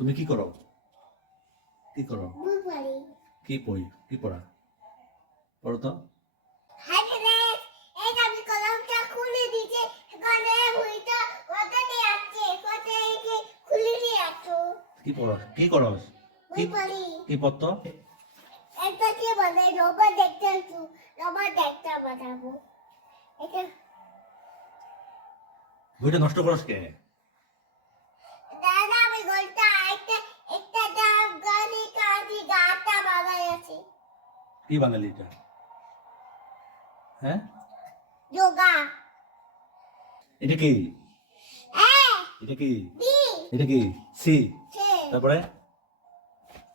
তুমি কি করো? কি করো? বই পড়ি। কি বই? কি পড়া? পড়ো তো। হাই ফ্রেন্ডস, এই যে আমি কলমটা খুলে দিয়েছি, এখানে বইটা ওখানে আছে, কোথায় কি খুলে দিয়ে আছো? কি পড়ো? কি করো? বই পড়ি। কি পড়তো? একটা কি বলে রোবট দেখতে আছো, রোবট দেখতে বানাবো। এটা বইটা নষ্ট করস কে? দাদা আমি গলটা একটা দাম গানি কাটি গাটা বাগাই আছে। কি বানালি এটা? হ্যাঁ? যোগা। এটা কি? এ এটা কি? বি এটা কি? সি। সে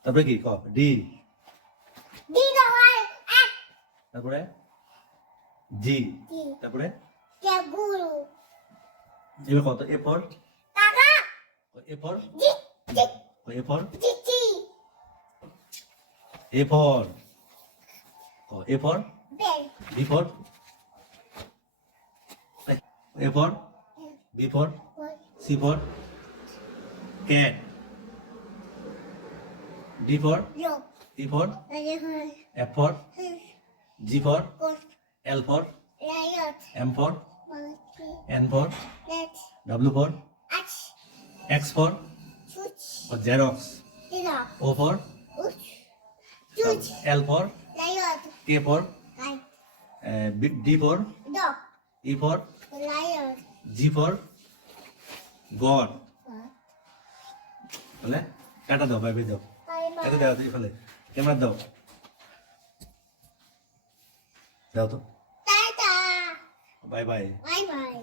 তারপরে কি ক? ডি। ডি দা হয় এক তারপরে জি। জি তারপরে কে গুরু এবার কত? এ ফর কাকা A for G G A for G G A for A for bell B for A for B for C for cat D for লো ই ফর আরে হয় এফ ফর জি ফর কোস L for light M for বাকি N for net W for আচ X for সুচ xerox দিলা O for উচ সুচ L for light K for কাই D for dog E for লায়ট G for god বলে tata দাও বাই বাই দাও বাই এত বাই দাও ফেলে ক্যামেরা দাও দাও তো tata bye bye bye bye